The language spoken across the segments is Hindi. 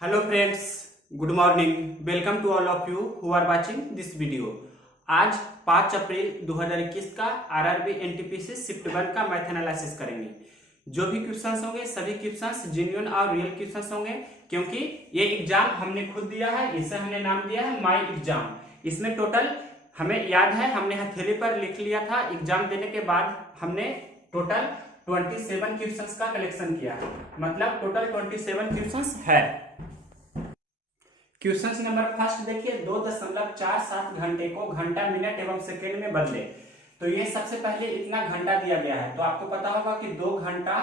Hello friends, good morning. Welcome to all of you who are watching this video. आज 5 अप्रैल 2021 का आरआरबी एनटीपीसी शिफ्ट 1 का मैथ एनालिसिस करेंगे। जो भी क्वेश्चंस होंगे सभी क्वेश्चंस जेन्युइन और रियल क्वेश्चंस होंगे, क्योंकि ये एग्जाम हमने खुद दिया है, इसे हमने नाम दिया है माय एग्जाम। इसमें टोटल हमें याद है, हमने हथेली पर लिख लिया था। एग्जाम देने के बाद हमने टोटल 27 क्वेश्चंस का कलेक्शन किया है, मतलब टोटल 27 क्वेश्चंस है। क्वेश्चन नंबर फर्स्ट देखिए, 2.47 घंटे को घंटा, मिनट एवं सेकेंड में बदले। तो ये सबसे पहले इतना घंटा दिया गया है, तो आपको पता होगा कि 2 घंटा,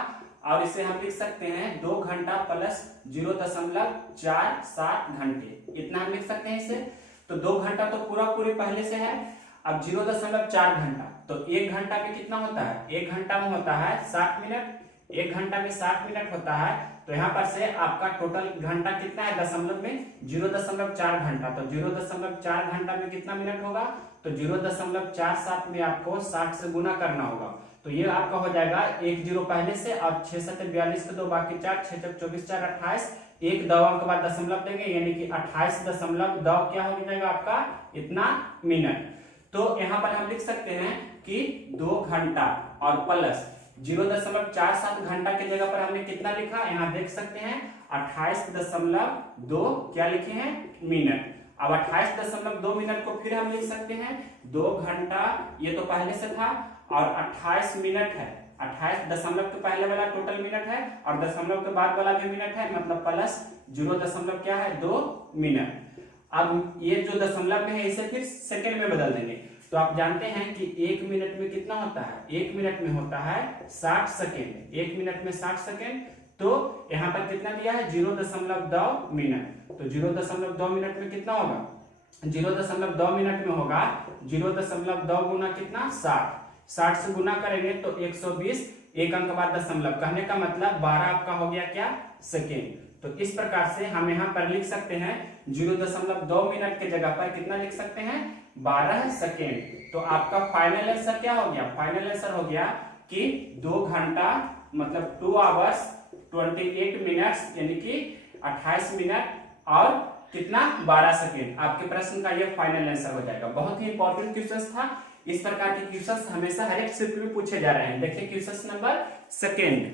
और इसे हम लिख सकते हैं 2 घंटा प्लस 0.47 घंटे, इतना हम लिख सकते हैं इसे। तो 2 घंटा तो पूरे पहले से है। अब 0.4 घंटा, तो 1 घंटा में कितना होता है? 1 घंटा में होता है 60 मिनट। 1 घंटा में 60 मिनट होता है, तो यहाँ पर से आपका टोटल घंटा कितना है दशमलव में? 0.4 घंटा। तो 0.4 घंटा में कितना मिनट होगा? तो 0.47 में आपको 60 से गुना करना होगा। तो ये आपका हो जाएगा 1 0 पहले से, और 6 7 42 के 2 बाकी 4, 6 6 24 4 28, एक दवाओं के बाद दशमलव देंगे, यानी कि 28.2 क्या हो जाएगा आपका? इतना मिनट। तो यहाँ पर हम लिख सकते हैं कि 2 घंटा और प्लस 0.47 घंटा के जगह पर हमने कितना लिखा, यहाँ देख सकते हैं 28.2 क्या लिखे हैं? मिनट। अब 28.2 मिनट को फिर हम लिख सकते हैं 2 घंटा, ये तो पहले से था, और 28 मिनट है। 28 दशमलव के पहले वाला टोटल मिनट है, और दशमलव के बाद वाला भी मिनट है, मतलब प्लस 0.2 मिनट। अब ये जो दशमलव में है इसे फिर सेकेंड में बदल देंगे। तो आप जानते हैं कि 1 मिनट में कितना होता है? 1 मिनट में होता है 60 सेकेंड। 1 मिनट में 60 सेकेंड, तो यहाँ पर कितना दिया है? 0.2 मिनट। तो 0.2 मिनट में कितना होगा? 0.2 मिनट में होगा 0.2 गुना कितना? 60। 60 से गुना करेंगे तो 120, एक अंक बाद दशमलव, कहने का मतलब 12 आपका हो गया क्या? सेकेंड। तो इस प्रकार से हम यहाँ पर लिख सकते हैं 0.2 मिनट के जगह पर कितना लिख सकते हैं? 12 सेकेंड। तो आपका फाइनल आंसर क्या हो गया? फाइनल आंसर हो गया कि 2 घंटा मतलब 2 आवर्स 28 मिनट्स, यानी कि 28 मिनट और कितना? 12 सेकेंड। आपके प्रश्न का यह फाइनल आंसर हो जाएगा। बहुत ही इंपॉर्टेंट क्वेश्चन था। इस प्रकार के क्वेश्चन हमेशा हर एक शिफ्ट में पूछे जा रहे हैं। देखिए question number second.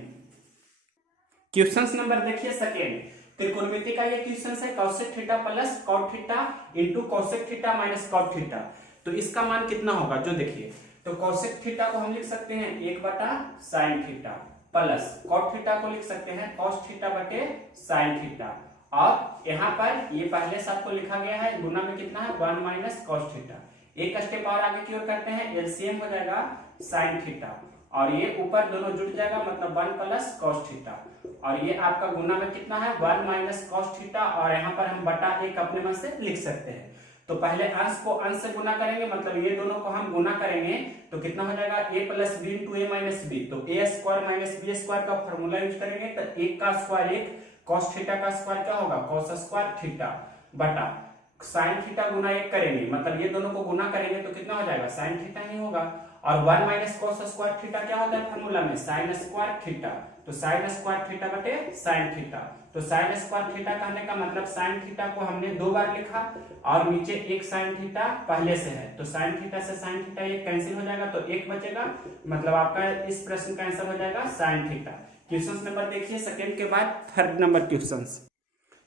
Question number देखिए सेकेंड, त्रिकोणमिति का ये क्वेश्चन है। Cosec theta plus cot theta into cosec theta minus cot theta, तो इसका मान कितना होगा? जो देखिए, तो कॉसेक थीटा को हम लिख सकते हैं 1/sin theta, plus cot theta को लिख सकते हैं cos थीटा बटे sin थीटा, और यहाँ पर ये पहले से आपको लिखा गया है, गुना में कितना है? 1 माइनस cos थीटा। एक स्टेप और आगे की ओर करते हैं, एलसीएम हो जाएगा sin थीटा, और ये ऊपर दोनों जुड़ जाएगा, मतलब 1 प्लस cos थीटा, और ये आपका गुना में कितना है? 1 माइनस cos थीटा, और यहाँ पर हम बटा 1 अपने मन से लिख सकते हैं। तो पहले अंश को अंश से गुना करेंगे, मतलब ये दोनों को हम गुना करेंगे तो कितना हो जाएगा? a plus B into A minus B. तो A square minus B square का फॉर्मूला यूज करेंगे, तो 1 का स्क्वायर 1, cos थीटा का स्क्वायर क्या होगा? cos स्क्वायर थीटा बटा sin थीटा गुना 1 करेंगे, मतलब ये दोनों को गुना करेंगे तो कितना हो जाएगा? sin थीटा ही होगा। और 1 माइनस cos स्क्वायर थीटा क्या होता है फॉर्मूला में? sin square theta. तो sin स्क्वायर थीटा बटे sin थीटा। तो sin स्क्वायर थीटा कहने का मतलब sin थीटा को हमने 2 बार लिखा, और नीचे एक sin थीटा पहले से है, तो sin थीटा से sin थीटा ये कैंसिल हो जाएगा, तो 1 बचेगा, मतलब आपका इस प्रश्न का आंसर हो जाएगा sin थीटा। क्वेश्चन नंबर देखिए सेकंड के बाद थर्ड नंबर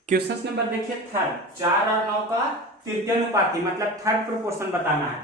क्वेश्चन नंबर देखिए थर्ड, 4 और 9 का तृतीय अनुपाती, मतलब थर्ड प्रोपोर्शन बताना है।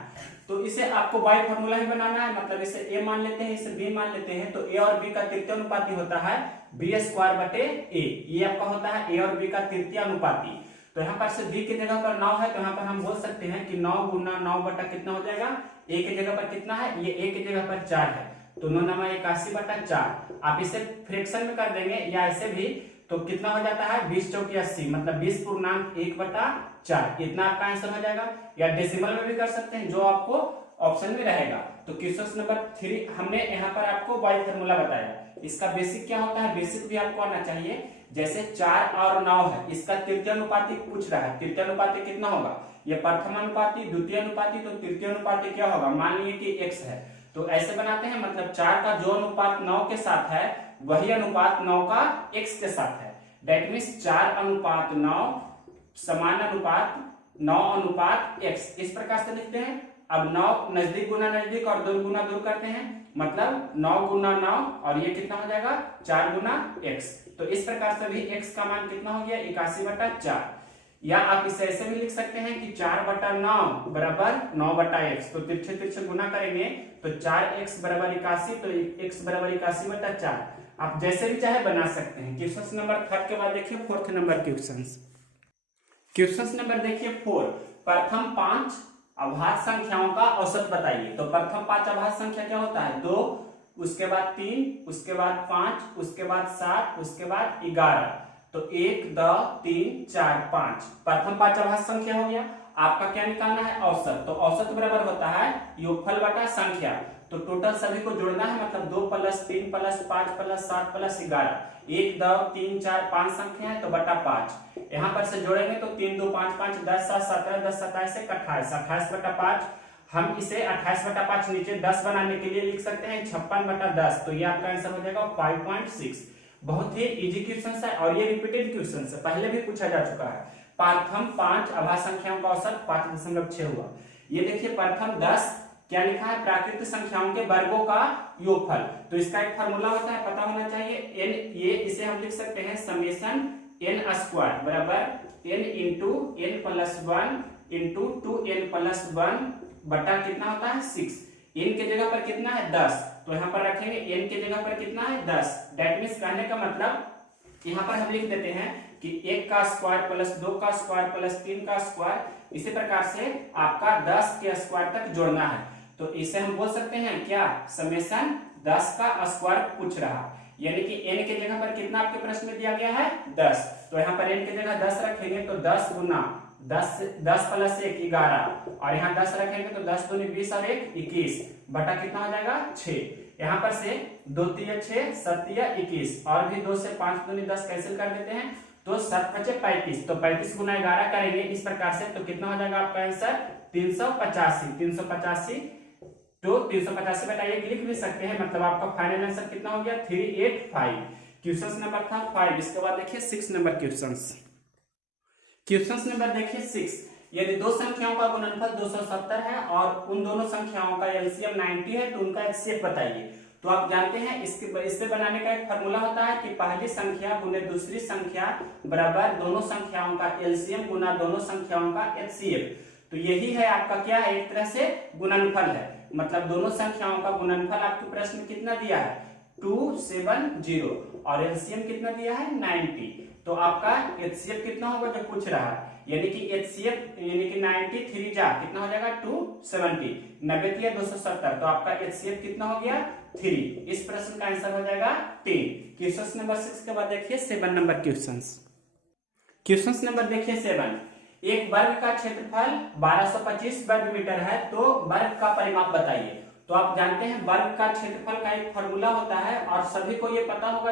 तो इसे आपको बाय फार्मूला ही बनाना है, मतलब इसे a मान लेते हैं, इसे b मान लेते हैं। तो a और b का तृतीय अनुपाती होता है b स्क्वायर बटे a, ये आपका होता है a और b का तृतीय अनुपाती। तो यहाँ पर से b की जगह पर 9 है, तो यहाँ पर हम बोल सकते हैं कि 9 गुना 9 बटा कितना हो जाएगा? a की जगह पर कितना है? ये a की जगह पर 4 है, तो 9 9 81 बटा 4। आप इसे फ्रैक्शन में कर देंगे या ऐसे भी, तो कितना हो जाता है? 20 चौकी 80, मतलब 20.1/4, इतना आपका आंसर हो जाएगा। या डेसिमल में भी कर सकते हैं, जो आपको ऑप्शन में रहेगा। तो क्वेश्चन नंबर 3 हमने यहाँ पर आपको बाय फार्मूला बताया। इसका बेसिक क्या होता है? बेसिक भी आपको आना चाहिए। जैसे 4 और 9 है, इसका तृतीय अनुपाती पूछ रहा है, तृतीय अनुपाती कितना होगा? ये प्रथम अनुपाती, द्वितीय अनुपाती, तो तृतीय अनुपाती क्या होगा? मान लीजिए कि x है, तो ऐसे बनाते हैं, मतलब 4 का जो अनुपात 9 के साथ है वही अनुपात 9 का x के साथ है। दैट मीन्स 4:9 समान अनुपात 9:x इस प्रकार से लिखते हैं। अब 9 नजदीक गुना नजदीक और दूर गुना दूर करते हैं, मतलब 9 गुना 9 और ये कितना हो जाएगा 4 गुना x। तो इस प्रकार से भी x का मान कितना हो गया 81/4। या आप इसे ऐसे भी लिख सकते हैं कि 4/9 बराबर 9/x। तो तिरछे तिरछे गुना करेंगे तो 4x बराबर 81, तो x बराबर 81/4। आप जैसे भी चाहे बना सकते हैं। क्वेश्चन नंबर 3 के बाद देखिए 4th नंबर क्वेश्चन नंबर देखिए 4। प्रथम 5 अभाज्य संख्याओं का औसत बताइए। तो प्रथम 5 अभाज्य संख्या क्या होता है 2, उसके बाद 3, उसके बाद 5, उसके बाद 7, उसके बाद 11। तो 1 2 3 4 5 प्रथम 5 अभाज्य संख्या हो गया। आपका क्या निकालना है औसत। तो औसत बराबर होता है योगफल बटा संख्या। तो टोटल सभी को जोड़ना है, मतलब 2 + 3 + 5 + 7 + 11। 1 2 3 4 5 संख्या है तो बटा 5। यहाँ पर से जोड़ेंगे तो 3 2 5 5 10 7 17 10 27 से 28 28/5। हम इसे 28/5 नीचे 10 बनाने के लिए लिख सकते हैं 56/10। तो ये आपका आंसर हो जाएगा 5.6। बहुत ही इजी क्वेश्चन है और ये रिपीटेड क्वेश्चन है, पहले भी पूछा जा चुका है। प्रथम 5 अभाज्य संख्याओं का औसत 5.6 हुआ। ये देखिए प्रथम 10 क्या लिखा है प्राकृतिक संख्याओं के वर्गों का योगफल। तो इसका एक फार्मूला होता है, पता होना चाहिए n। ये इसे हम लिख सकते हैं समेशन n² बराबर n into n + 1 into 2n + 1 बटा कितना होता है 6। n के जगह पर कितना है 10, तो यहाँ पर रखेंगे n के जगह पर कितना है 10। दैट मीन्स कहने का मतलब यहाँ पर हम लिख देते हैं कि 1 का स्क्वायर प्लस 2 का स्क्वायर प्लस 3 का स्क्वायर। इसी प्रकार से आपका 10 के स्क्वायर तक जोड़ना है। तो इसे हम बोल सकते हैं क्या समेशन 10 का स्क्वायर पूछ रहा, यानी कि n के जगह पर कितना आपके प्रश्न में दिया गया है 10। तो यहाँ पर n के जगह 10 रखेंगे तो 10 गुना 10 + 1 11 और यहाँ 10 रखेंगे तो 10 दूनी 20 और 1 21 बटा कितना हो जाएगा 6। यहाँ पर से 2 3 6 7 21 और भी 2 से 5 दूनी 10 कैंसिल कर देते हैं तो 7 5 35। तो 35 गुना 11 करेंगे इस प्रकार से तो कितना हो जाएगा आपका आंसर 385। तो 385 बटा 1 लिख भी सकते हैं, मतलब आपका फाइनल आंसर कितना हो गया 385। क्वेश्चन नंबर था 5। इसके बाद देखिए 6 नंबर क्वेश्चन नंबर देखिए 6। यदि दो संख्याओं का गुणनफल 270 है और उन दोनों संख्याओं का एलसीएम 90 है तो उनका एचसीएफ बताइए। तो आप जानते हैं इससे बनाने का एक फार्मूला होता है कि पहली संख्या गुने दूसरी संख्या बराबर दोनों संख्याओं का एलसीएम गुना दोनों संख्याओं का एचसीएफ। तो यही है आपका क्या है एक तरह से गुणनफल है, मतलब दोनों संख्याओं का गुणनफल आपके प्रश्न में कितना दिया है 270 और एलसीएम कितना दिया है 90। तो आपका एचसीएफ कितना होगा जो पूछ रहा है, यानी कि एचसीएफ यानी कि 90 3 जा कितना हो जाएगा 270 90 दिया 270। तो आपका एचसीएफ कितना हो गया 3। इस प्रश्न का आंसर हो जाएगा 10। क्वेश्चन नंबर 6 के बाद देखिए 7 नंबर क्वेश्चन नंबर देखिए 7। एक वर्ग का क्षेत्रफल 1225 वर्ग मीटर है तो वर्ग का परिमाप बताइए। तो आप जानते हैं वर्ग का क्षेत्रफल का एक फार्मूला होता है और सभी को ये पता होगा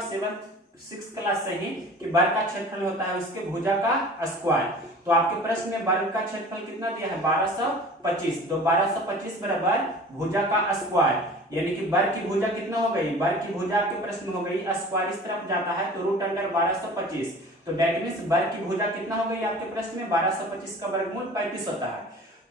6th क्लास से ही कि वर्ग का क्षेत्रफल होता है उसके भुजा का स्क्वायर। तो आपके प्रश्न में वर्ग का क्षेत्रफल कितना दिया है 1225। तो 1225 बराबर भुजा का स्क्वायर, यानी कि वर्ग की भुजा कितना हो गई, वर्ग की भुजा आपके प्रश्न में हो गई स्क्वायर इस तरफ जाता है तो √1225। तो दैट मींस वर्ग की भुजा कितना हो गई आपके प्रश्न में 1225 का वर्गमूल 35 होता है।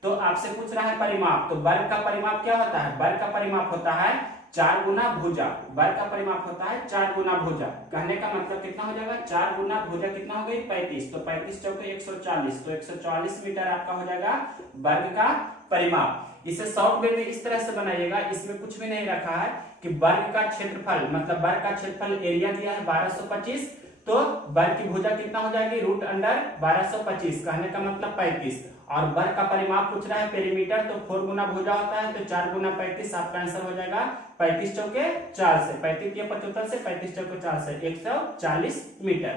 तो आपसे पूछ रहा है परिमाप, तो वर्ग का परिमाप क्या होता है, वर्ग का परिमाप होता है 4 गुना भुजा। वर्ग का परिमाप होता है 4 गुना भुजा। कहने का मतलब कितना हो जाएगा 4 गुना भुजा कितना हो गई 35। तो 35 चौके 140, तो 140 मीटर आपका हो जाएगा वर्ग का परिमाप। इसे शॉर्ट वे में इस तरह से बनाइएगा, इसमें कुछ भी नहीं रखा है कि वर्ग का क्षेत्रफल, मतलब वर्ग का क्षेत्रफल एरिया दिया है 1225 तो वर्ग की भुजा कितना हो जाएगी √1225। कहने का मतलब 35 और वर्ग का परिमाप पूछ रहा है पेरीमीटर तो 4 गुना भुजा होता है तो 4 गुना 35 आपका आंसर हो जाएगा 35 चौके 4 से 35 या 75 से 35 चौके 4 से 140 मीटर।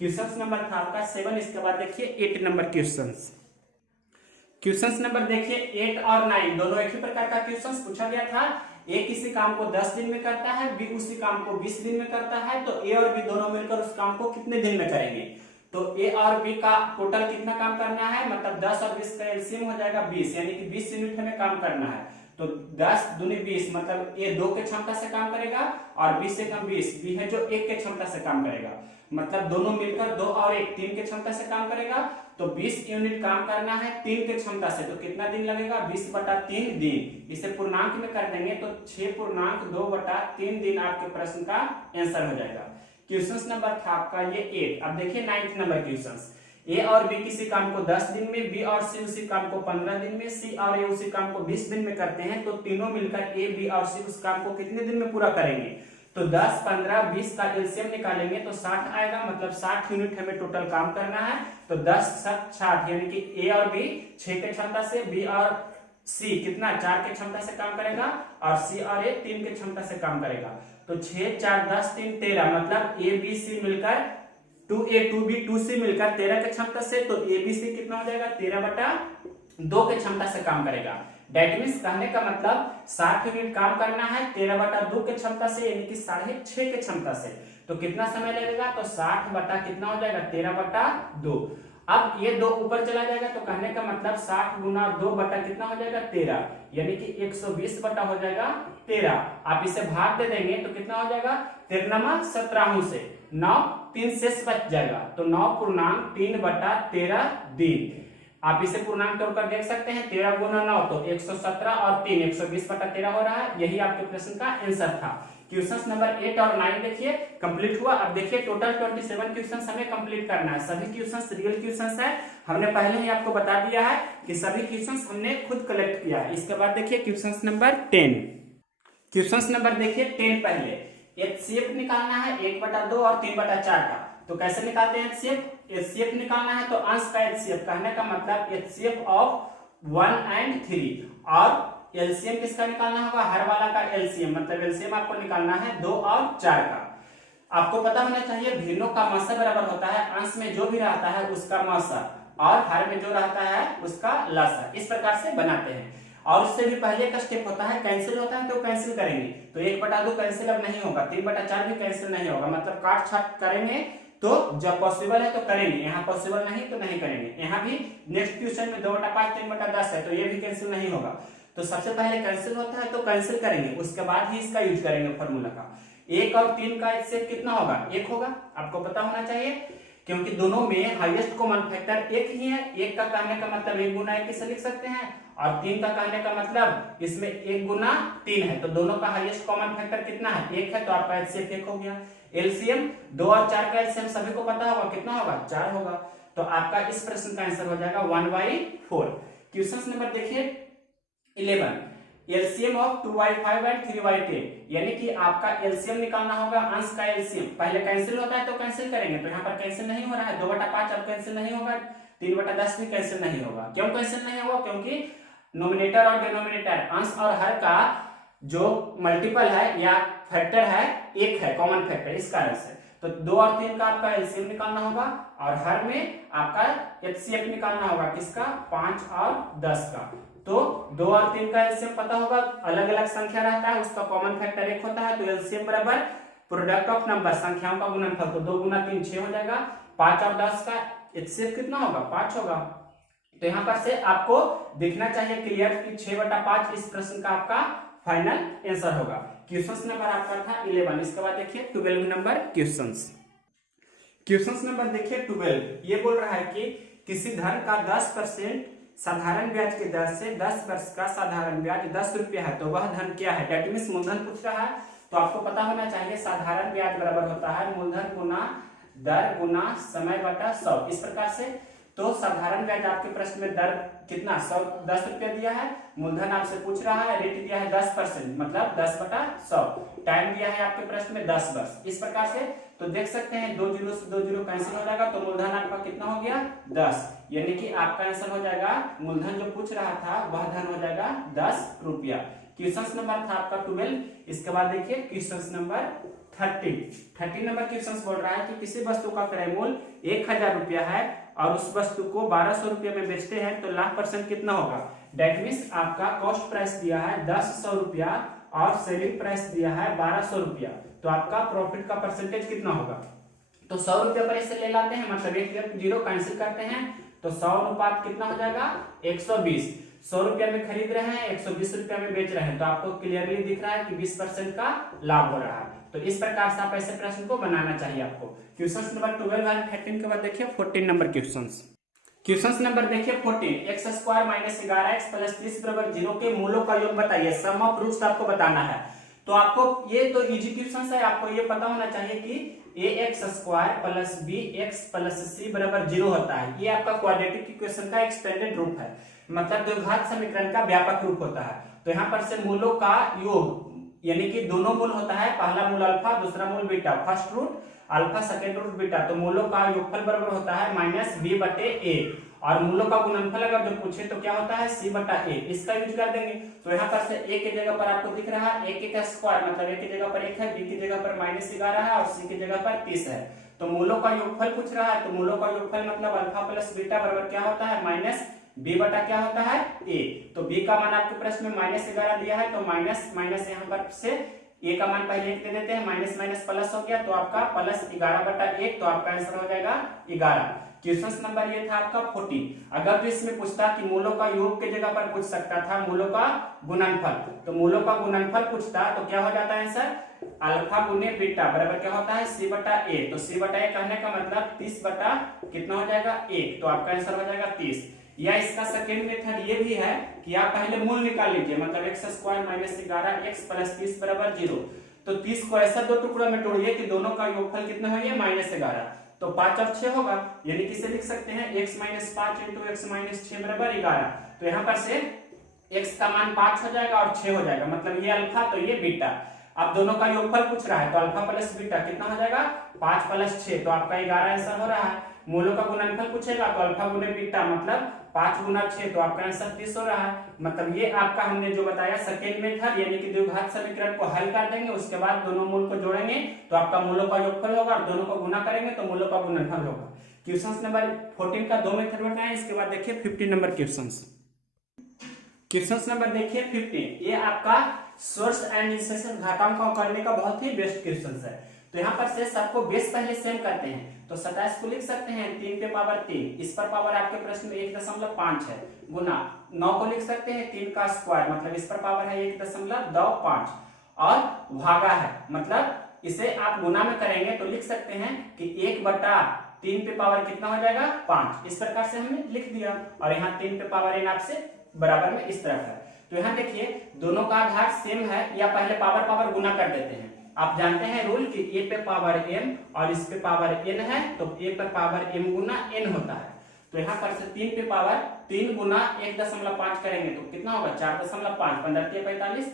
क्वेश्चन नंबर था आपका 7। इसके बाद देखिए 8 नंबर क्वेश्चन नंबर देखिए 8 और 9 दोनों एक ही प्रकार का क्वेश्चन पूछा गया था। ए किसी काम को 10 दिन में करता है, बी उसी काम को 20 दिन में करता है, तो ए और बी दोनों मिलकर उस काम को कितने दिन में करेंगे। तो ए और बी का टोटल कितना काम करना है, मतलब 10 और 20 का एलसीएम हो जाएगा 20, यानी कि 20 यूनिट हमें काम करना है। तो 10 दूनी 20 मतलब ए 2 के क्षमता से काम करेगा और 20 से कम 20 बी है जो 1 के क्षमता से काम करेगा। मतलब दोनों मिलकर 2 और 1 3 की क्षमता से काम करेगा। तो 20 यूनिट काम करना है 3 की क्षमता से, तो कितना दिन लगेगा? 20/3 दिन। इसे पूर्णांक में कर देंगे तो 6.2/3 दिन आपके प्रश्न का आंसर हो जाएगा। क्वेश्चन नंबर था आपका ये 8। अब देखिए 9th नंबर क्वेश्चन। ए और बी किसी काम को 10 दिन में, बी और सी उसी काम को 15 दिन में, सी और ए उसी काम को 20 दिन में करते हैं, तो तीनों मिलकर ए, बी और सी उस काम को कितने दिन में पूरा करेंगे? तो 10, 15, 20 का एलसीएम निकालेंगे तो 60 आएगा, मतलब 60 यूनिट हमें टोटल काम करना है। तो 10, 60 यानी कि ए और बी 6 की क्षमता से, बी और सी कितना 4 की क्षमता से काम करेगा, और सी और ए 3 की क्षमता से काम करेगा। तो 6, 4, 10, 3, 13, मतलब ए बी सी मिलकर 2A 2B 2C मिलकर 13 की क्षमता से, तो ABC कितना हो जाएगा? 13/2 की क्षमता से काम करेगा। डेट मीन्स कहने का मतलब 60 यूनिट काम करना है 13/2 की क्षमता से, यानी कि 6.5 की क्षमता से। तो कितना समय लगेगा? तो 60 बटा कितना हो जाएगा? 13/2। अब ये 2 ऊपर चला जाएगा, तो कहने का मतलब 60 गुना 2 बटा कितना हो जाएगा? 13, यानी कि 120 बटा हो जाएगा 13। आप इसे भाग दे देंगे तो कितना हो जाएगा? 13 17 से 9 3 शेष बच जाएगा, तो 9.3/13 दिन। आप इसे पूर्णांक तोड़कर देख सकते हैं। 13 गुना 9 तो 117 और 3 120/13 हो रहा है। यही आपके प्रश्न का आंसर था। क्वेश्चन नंबर 8 और 9 देखिए कंप्लीट हुआ। अब देखिए टोटल 27 क्वेश्चन हमें कंप्लीट करना है। सभी क्वेश्चन रियल क्वेश्चन है, हमने पहले ही आपको बता दिया है कि सभी क्वेश्चन हमने खुद कलेक्ट किया है। इसके बाद देखिए क्वेश्चन नंबर 10। क्वेश्चन नंबर देखिए 10 पहले एचसीएफ निकालना है 1/2 और 3/4 का। तो कैसे निकालते हैं एचसीएफ? एचसीएफ निकालना है तो अंश का एचसीएफ, कहने का मतलब एचसीएफ ऑफ 1 और 3, और एलसीएम किसका निकालना होगा? हर वाला का एलसीएम, मतलब एलसीएम आपको निकालना है 2 और 4 का। आपको पता होना चाहिए भिन्नों का मासा बराबर होता है अंश में जो भी रहता है उसका मासा, और हर में जो रहता है उसका लसा। इस प्रकार से बनाते हैं। और उससे भी पहले का स्टेप होता है कैंसिल होता है, तो कैंसिल करेंगे तो 1/2 कैंसिल अब नहीं होगा, 3/4 भी कैंसिल नहीं होगा, मतलब काट छाट करेंगे तो जब पॉसिबल है तो करेंगे, यहाँ पॉसिबल नहीं तो नहीं करेंगे। यहाँ भी नेक्स्ट क्वेश्चन में 2/5 3/10 है, तो ये भी कैंसिल नहीं होगा। तो सबसे पहले कैंसिल होता है तो कैंसिल करेंगे, उसके बाद ही इसका यूज करेंगे फॉर्मूला का। 1 और 3 का एचसीएफ कितना होगा? 1 होगा, आपको पता होना चाहिए, क्योंकि दोनों में हाईएस्ट कॉमन फैक्टर 1 ही है। 1 का कहने का मतलब 1 गुना 1 से लिख सकते हैं, और 3 का कहने का मतलब इसमें 1 गुना 3 है, तो दोनों का हाईएस्ट कॉमन फैक्टर कितना है? 1 है, तो आपका एचसीएफ 1 हो गया। एलसीएम 2 और 4 का एलसीएम सभी को पता होगा कितना होगा? 4 होगा। तो आपका इस प्रश्न का आंसर हो जाएगा 1/4। क्वेश्चन नंबर देखिए 11 एलसीएम ऑफ 2/5 एंड 3/10, यानी कि आपका एलसीएम निकालना होगा अंश का एलसीएम। पहले कैंसिल होता है तो कैंसिल करेंगे, तो यहाँ पर कैंसिल नहीं हो रहा है। 2/5 अब कैंसिल नहीं होगा, 3/10 भी कैंसिल नहीं होगा। क्यों कैंसिल नहीं होगा? क्योंकि नोमिनेटर और डिनोमिनेटर अंश और हर का जो मल्टीपल है या फैक्टर है 1 है, कॉमन फैक्टर, इस कारण से। तो 2 और 3 का आपका एलसीएम निकालना होगा, और हर में आपका एचसीएफ निकालना होगा किसका? 5 और 10 का। तो 2 और 3 का एलसीएम पता होगा, अलग अलग संख्या रहता है उसका कॉमन फैक्टर 1 होता है, तो एलसीएम बराबर प्रोडक्ट ऑफ नंबर, संख्याओं का गुणनफल, तो 2 गुना 3 6 हो जाएगा। 5 और 10 का एचसीएफ कितना होगा? 5 होगा। तो यहाँ पर से आपको दिखना चाहिए क्लियर कि 6/5 इस प्रश्न का आपका फाइनल आंसर होगा। क्वेश्चन नंबर आपका था 11। इसके बाद देखिए 12 नंबर क्वेश्चन नंबर देखिए 12। ये बोल रहा है कि किसी धन का 10% साधारण ब्याज की दर से 10 वर्ष का साधारण ब्याज 10 रुपया है, तो वह धन क्या है? डेट मीन्स मूलधन पूछ रहा है, तो आपको पता होना चाहिए साधारण ब्याज बराबर होता है मूलधन गुना दर गुना समय बटा 100। इस प्रकार से तो साधारण ब्याज आपके प्रश्न में दर कितना 10 रुपया दिया है, मूलधन आपसे पूछ रहा है, रेट दिया है 10%, मतलब 10/100, टाइम दिया है आपके प्रश्न में 10 वर्ष। इस प्रकार से तो देख सकते हैं 2 0 से 2 0 कैंसिल हो जाएगा, तो मूलधन आपका कितना हो गया? 10, यानी कि आपका आंसर हो जाएगा मूलधन जो पूछ रहा था वह धन हो जाएगा 10 रुपया। क्वेश्चन नंबर था आपका 12। इसके बाद देखिए क्वेश्चन नंबर 30 नंबर क्वेश्चन बोल रहा है कि किसी वस्तु का क्रय मूल्य 1000 रुपया है और उस वस्तु को 1200 रुपये में बेचते हैं, तो लाख % कितना होगा? डेट मीन्स आपका कॉस्ट प्राइस दिया है 1000 रुपया और सेलिंग प्राइस दिया है 1200 रुपया, तो आपका प्रॉफिट का परसेंटेज कितना होगा? तो 100 रुपये पर इसे ले लाते हैं, मतलब 1 0 कैंसिल करते हैं, तो 100 अनुपात कितना हो जाएगा? 120। 100 रुपया में खरीद रहे हैं, 120 रुपया में बेच रहे हैं, तो आपको क्लियरली दिख रहा है कि 20% का लाभ हो रहा है। तो इस प्रकार से आप ऐसे प्रश्न को बनाना चाहिए आपको। क्वेश्चन नंबर 12 और 13 के बाद देखिए 14 नंबर क्वेश्चन नंबर देखिए 14, x square minus 11x plus 30 बराबर 0 के मूलों का योग बताइए। सम ऑफ रूट्स आपको बताना है। तो आपको ये तो इजी क्वेश्चन है, आपको ये पता होना चाहिए कि ax square plus bx plus c बराबर 0 होता है। ये आपका क्वाड्रेटिक इक्वेशन का एक्सटेंडेड रूप है, मतलब द्विघात समीकरण का व्यापक रूप होता है। तो यहाँ पर से मूलों का योग यानी कि दोनों मूल होता है, पहला मूल अल्फा दूसरा मूल beta, first root alpha second root beta. तो मूलों का योगफल बराबर होता है माइनस b बटे a, और मूलों का गुणनफल अगर जो पूछे तो क्या होता है c बटा a, इसका यूज कर देंगे। तो यहाँ पर से a के जगह पर आपको दिख रहा है a के स्क्वायर, मतलब a की जगह पर 1 है, b की जगह पर माइनस 11 है और c की जगह पर 30 है। तो मूलों का योगफल पूछ रहा है, तो मूलों का योगफल मतलब अल्फा प्लस बीटा बराबर क्या होता है माइनस b बटा क्या होता है a। तो b का मान आपके प्रश्न में माइनस 11 दिया है, तो माइनस माइनस यहाँ पर से a का मान पहले दे देते हैं, माइनस माइनस प्लस हो गया, तो आपका प्लस 11 बटा 1, तो आपका आंसर हो जाएगा 11। क्वेश्चन नंबर ये था आपका 14। अगर जो इसमें पूछता कि मूलों का योग के जगह पर पूछ सकता था मूलों का गुणनफल, तो मूलों का गुणनफल पूछता तो क्या हो जाता है आंसर अल्फा गुने बीटा बराबर क्या होता है c बटा a। तो c बटा a कहने का मतलब 30 बटा कितना हो जाएगा 1, तो आपका आंसर हो जाएगा 30। या इसका सेकेंड मेथड ये भी है कि आप पहले मूल निकाल लीजिए, मतलब x square minus 11x plus 30 बराबर 0। तो 30 को ऐसा दो टुकड़ा में तोड़िए कि दोनों का योगफल कितना हो गया माइनस 11, तो 5 और 6 होगा, यानी कि इसे लिख सकते हैं x minus 5 into x minus 6 बराबर 11। तो यहाँ पर से x का मान 5 हो जाएगा और 6 हो जाएगा, मतलब ये अल्फा तो ये बीटा। अब दोनों का योगफल पूछ रहा है, तो अल्फा प्लस बीटा कितना हो जाएगा 5 प्लस 6, तो आपका 11 आंसर हो रहा है। मूलों का गुणनफल पूछेगा तो अल्फा गुने बीटा मतलब 5 गुना 6, तो आपका आंसर 30 हो रहा है। मतलब ये आपका हमने जो बताया सेकेंड मेथड, यानी कि द्विघात समीकरण को हल कर देंगे, उसके बाद दोनों मूल को जोड़ेंगे तो आपका मूलों का योगफल होगा, और दोनों को गुना करेंगे तो मूलों का गुणनफल होगा। क्वेश्चन नंबर 14 का दो मेथड बताएं, इसके बाद देखिए 15 नंबर क्वेश्चन नंबर देखिए 15। ये आपका सोर्स एंड इंसर्शन घातांकों करने का बहुत ही बेस्ट क्वेश्चन है। तो यहाँ पर से सबको बेस पहले सेम करते हैं, तो 27 को लिख सकते हैं 3 पे पावर 3, इस पर पावर आपके प्रश्न में 1.5 है, गुना 9 को लिख सकते हैं 3 का स्क्वायर, मतलब इस पर पावर है 1.25, और भागा है, मतलब इसे आप गुना में करेंगे तो लिख सकते हैं कि 1/3 पे पावर कितना हो जाएगा 5। इस प्रकार से हमने लिख दिया, और यहाँ 3 पे पावर n आपसे बराबर में इस तरफ है। तो यहाँ देखिए दोनों का आधार सेम है, या पहले पावर पावर गुना कर देते हैं। आप जानते हैं रूल कि a पे पावर m और इस पे पावर n है, तो a पर पावर m गुना n होता है। तो यहाँ पर से 3 पे पावर 3 गुना 1.5 करेंगे तो कितना होगा 4.5, 15 45,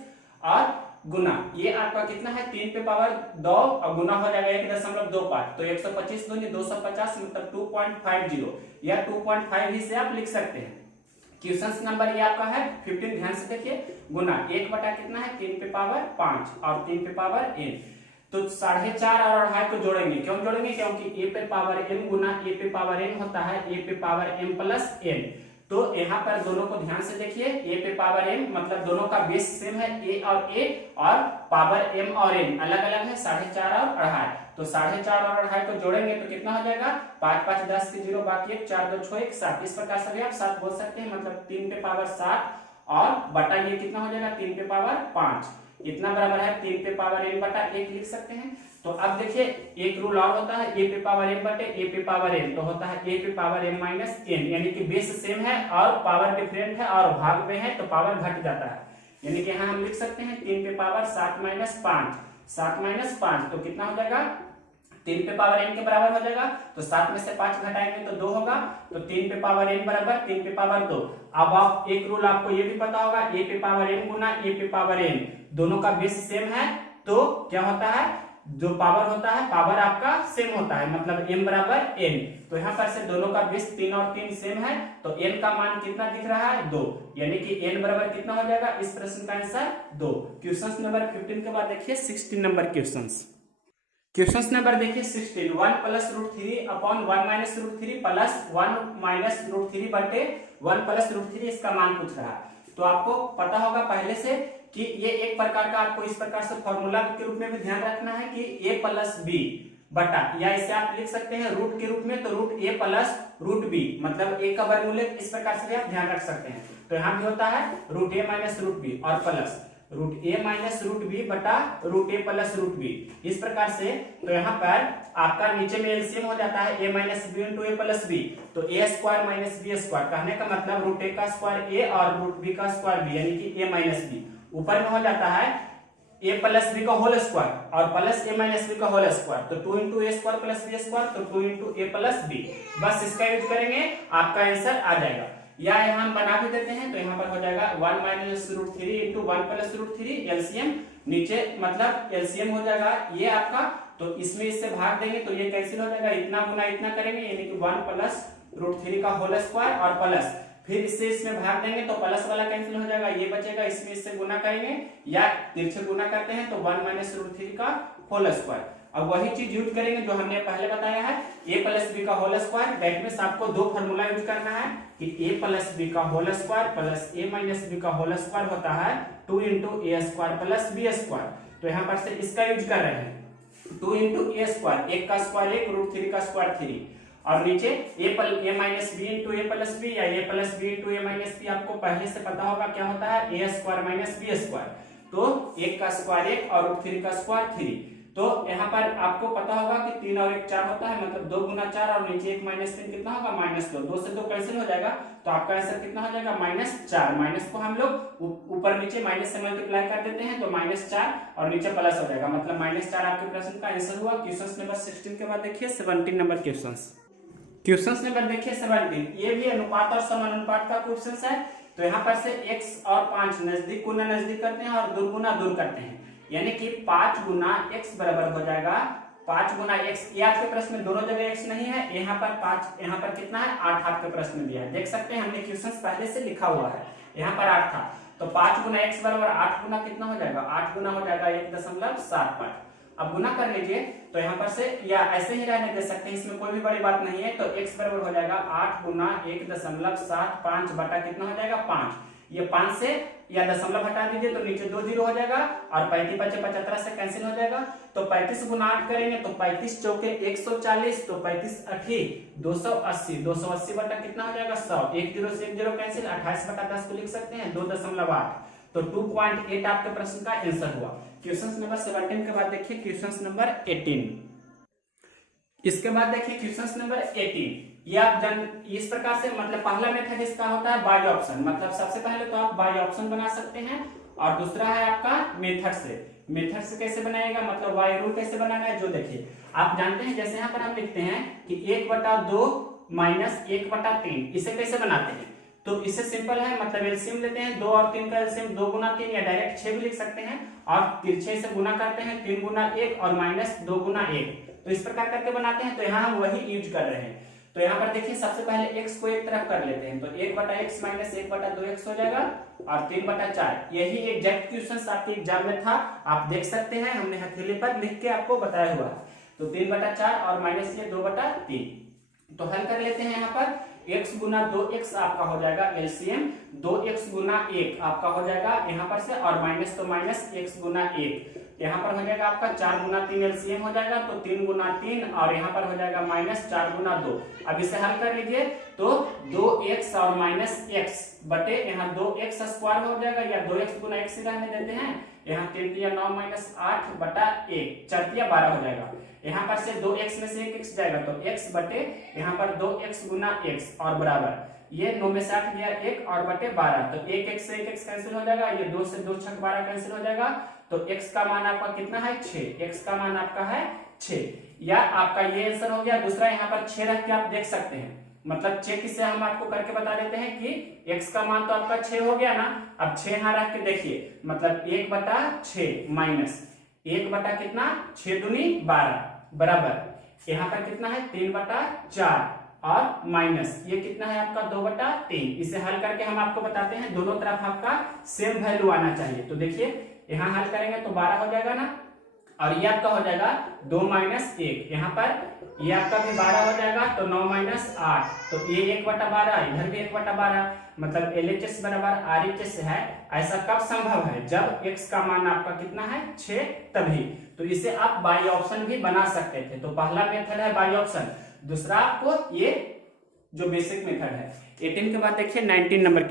और गुना ये आपका कितना है 3 पे पावर 2 और गुना हो जाएगा 1.25, तो 125 दूनी 250, मतलब 2.50, या 2.5 ही से आप लिख सकते हैं। क्वेश्चन नंबर ये आपका है 15, ध्यान से देखिए, गुना 1 बटा कितना है 3 पे पावर 5 और 3 पे पावर n, तो 4.5 और 2.5 को जोड़ेंगे। क्यों जोड़ेंगे? क्योंकि a पे पावर m गुना a पे पावर n होता है a पे पावर m प्लस n। तो यहाँ पर दोनों को ध्यान से देखिए, a पे पावर m मतलब दोनों का बेस सेम है a, और पावर m और n अलग अलग है 4.5 और 2.5। तो 4.5 और 2.5 को जोड़ेंगे तो कितना हो जाएगा 5 5 10 के 0 बाकी 1 4 2 6 1 7। इस प्रकार से भी आप 7 बोल सकते हैं, मतलब 3 पे पावर 7 और बटा ये कितना हो जाएगा 3 पे पावर 5, इतना बराबर है 3 पे पावर n बटा 1 लिख सकते हैं। तो अब देखिए एक रूल और होता है a पे पावर m बटे a पे पावर n, तो होता है a पे पावर m माइनस n, यानी कि बेस सेम है और पावर डिफरेंट है और भाग में है तो पावर घट जाता है। यानी कि यहाँ हम लिख सकते हैं 3 पे पावर 7 माइनस 5, 7 माइनस 5 तो कितना हो जाएगा 3 पे पावर n के बराबर हो जाएगा। तो 7 में से 5 घटाएंगे तो 2 होगा, तो 3 पे पावर n बराबर 3 पे पावर 2। अब आप एक रूल आपको ये भी पता होगा a पे पावर m गुना a पे पावर n, दोनों का बेस सेम है तो क्या होता है जो पावर होता है पावर आपका सेम होता है, मतलब m बराबर n। तो यहाँ पर से दोनों का बेस 3 और 3 सेम है, तो n का मान कितना दिख रहा है 2, यानी कि n बराबर कितना हो जाएगा इस प्रश्न का आंसर 2। क्वेश्चन नंबर 15 के बाद देखिए 16 नंबर क्वेश्चन नंबर देखिए 16, 1 plus root 3 upon 1 minus root 3 plus 1 minus root 3 बटे 1 प्लस रूट 3, इसका मान पूछ रहा है। तो आपको पता होगा पहले से कि ये एक प्रकार का आपको इस प्रकार से फॉर्मूला के रूप में भी ध्यान रखना है कि a प्लस बी बटा, या इसे आप लिख सकते हैं रूट के रूप में, तो root a plus root B मतलब a का वर्गमूल, इस प्रकार से भी आप ध्यान रख सकते हैं। तो यहाँ भी होता है root a minus root B और plus, root A minus root B बटा root A plus root B, इस प्रकार से। तो यहाँ पर आपका नीचे में एलसीएम हो जाता है ए माइनस बी इंटू ए प्लस बी, तो A square minus B square, कहने का मतलब रूट ए का स्क्वायर ए और रूट बी का स्क्वायर बी, यानी कि ए माइनस बी। ऊपर में हो जाता है ए प्लस बी का होल स्क्वायर और प्लस ए माइनस बी का होल स्क्वायर, तो 2 into A square plus B square, तो 2 इंटू ए प्लस बी। बस इसका यूज करेंगे, आपका आंसर आ जाएगा। या यहाँ हम बना भी देते हैं, तो यहाँ पर हो जाएगा 1 minus root 3 into 1 plus root 3 LCM, नीचे मतलब एलसीएम हो जाएगा ये आपका, तो इसमें इससे भाग देंगे तो ये कैंसिल हो जाएगा, इतना गुना इतना करेंगे, यानी कि 1 प्लस रूट 3 का होल स्क्वायर और प्लस, फिर इससे इसमें भाग देंगे तो प्लस वाला कैंसिल हो जाएगा, ये बचेगा, इसमें इससे गुना करेंगे या तिरछे गुना करते हैं तो 1 माइनस रूट 3 का होल स्क्वायर। अब वही चीज यूज करेंगे जो हमने पहले बताया है, a प्लस बी का होल स्क्वायर, दैट मींस आपको दो फॉर्मूला यूज करना है कि a प्लस बी का whole square plus a minus B का होल स्क्वायर होता है 2 into A square plus B square. तो यहाँ पर से इसका यूज कर रहे हैं 2 इंटू ए स्क्वायर, एक का स्क्वायर एक, रूट 3 का स्क्वायर 3, और नीचे ए माइनस बी इंटू ए प्लस बी या ए plus B into A minus B, आपको पहले से पता होगा क्या होता है, ए स्क्वायर माइनस बी स्क्वायर, तो एक का स्क्वायर एक और रूट 3 का स्क्वायर 3। तो यहाँ पर आपको पता होगा कि 3 और 1 4 होता है, मतलब 2 गुना 4 और नीचे 1 माइनस 3 कितना होगा, -2, 2 से 2 कैंसिल हो जाएगा, तो आपका आंसर कितना हो जाएगा, -4। माइनस को हम लोग ऊपर नीचे माइनस से मल्टीप्लाई कर देते हैं तो -4 और नीचे प्लस हो जाएगा, मतलब -4 आपके प्रश्न का आंसर हुआ। क्वेश्चन नंबर 16 के बाद देखिए 17 नंबर क्वेश्चन नंबर देखिए 17, ये भी अनुपात और समानुपात का क्वेश्चन है। तो यहाँ पर से x और 5 नजदीक गुना नजदीक करते हैं और दूर गुना दूर करते हैं, यानी कि 5 गुना x बराबर हो जाएगा 5 गुना x। ये आपके प्रश्न में दोनों जगह x नहीं है, यहाँ पर 5, यहाँ पर कितना है 8 आपके प्रश्न में दिया है, देख सकते हैं हमने क्वेश्चन पहले से लिखा हुआ है, यहाँ पर 8 था, तो 5 गुना x बराबर 8 गुना कितना हो जाएगा, 8 गुना हो जाएगा 1.75। अब गुना कर लीजिए तो यहाँ पर से या ऐसे ही रहने दे सकते हैं, इसमें कोई भी बड़ी बात नहीं है। तो x बराबर हो जाएगा 8 गुना 1.75 बटा कितना हो जाएगा 5, ये 5 से या दशमलव हटा दीजिए तो नीचे 2 0 हो जाएगा और 35 बचे 75 से कैंसिल हो जाएगा, तो 35 गुना 8 करेंगे तो 35 चौके 140, तो 35 8 280, 280 बटा कितना हो जाएगा 100, 1 0 से 1 0 कैंसिल, 28 बटा 10 को लिख सकते हैं 2.8, तो 2.8 आपके प्रश्न का आंसर हुआ। क्वेश्चन नंबर 17 के बाद देखिए क्वेश्चन नंबर 18, इसके बाद देखिए क्वेश्चन नंबर 18, ये आप इस प्रकार से, मतलब पहला मेथड इसका होता है बाय ऑप्शन, मतलब सबसे पहले तो आप बाय ऑप्शन बना सकते हैं, और दूसरा है आपका मेथड से। मेथड से कैसे बनाएगा, मतलब बाय रूल कैसे बनाना है, जो देखिए आप जानते हैं, जैसे यहाँ पर हम लिखते हैं कि 1/2 माइनस 1/3, इसे कैसे बनाते हैं, तो इससे सिंपल है, मतलब एलसीएम लेते हैं 2 और 3 का एलसीएम 2 गुना 3 या डायरेक्ट 6 भी लिख सकते हैं, और तिरछे से गुना करते हैं 3 गुना 1 और माइनस 2 गुना 1, तो इस प्रकार करके बनाते हैं। तो यहाँ हम वही यूज कर रहे हैं। तो यहाँ पर देखिए सबसे पहले x को एक तरफ कर लेते हैं, तो 1/x माइनस 1/2x हो जाएगा और 3/4, यही एग्जैक्ट क्वेश्चन आपके एग्जाम में था, आप देख सकते हैं, हमने हथेली पर लिख के आपको बताया हुआ है। तो 3/4 और माइनस ये 2/3, तो हल कर लेते हैं। यहाँ पर x गुना 2x आपका हो जाएगा एलसीएम, 2x गुना 1 आपका हो जाएगा यहाँ पर से, और माइनस तो माइनस x गुना 1, यहाँ पर हो जाएगा आपका 4 गुना 3 एलसीएम हो जाएगा, तो 3 गुना 3 और यहाँ पर हो जाएगा माइनस 4 गुना 2। अब इसे हल कर लीजिए तो 2x और माइनस x बटे यहाँ 2x स्क्वायर हो जाएगा, या 2x गुना x रहने देते हैं, यहाँ 3 9 माइनस 8 बटा 1, 4 12 हो जाएगा। यहाँ पर से 2x में से 1x जाएगा तो x बटे यहाँ पर 2x गुना x और बराबर ये 9 में से 8 गया 1 और बटे 12, तो 1x से 1x कैंसिल हो जाएगा, ये 2 से 2 6 12 कैंसिल हो जाएगा, तो x का मान आपका कितना है 6, x का मान आपका है 6, या आपका ये आंसर हो गया। दूसरा यहाँ पर 6 रख के आप देख सकते हैं, मतलब चेक इसे हम आपको करके बता देते हैं कि x का मान तो आपका 6 हो गया ना। अब 6 यहाँ रख के देखिए, मतलब 1/6 माइनस 1 बटा कितना 6 दूनी 12 बराबर यहाँ पर कितना है 3/4 और माइनस ये कितना है आपका 2/3। इसे हल करके हम आपको बताते हैं, दोनों तरफ आपका सेम वैल्यू आना चाहिए। तो देखिए यहाँ हल करेंगे तो 12 हो जाएगा ना, और ये आपका हो जाएगा 2 माइनस 1, यहाँ पर ये आपका भी 12 हो जाएगा, तो 9 माइनस 8, तो ये 1/12, इधर भी 1/12, मतलब LHS बराबर RHS है। ऐसा कब संभव है, जब x का मान आपका कितना है 6, तभी। तो इसे आप बाई ऑप्शन भी बना सकते थे। तो पहला मेथड है बाई ऑप्शन, दूसरा आपको ये जो बेसिक मेथड है। 18 के बाद देखिए 19 नंबर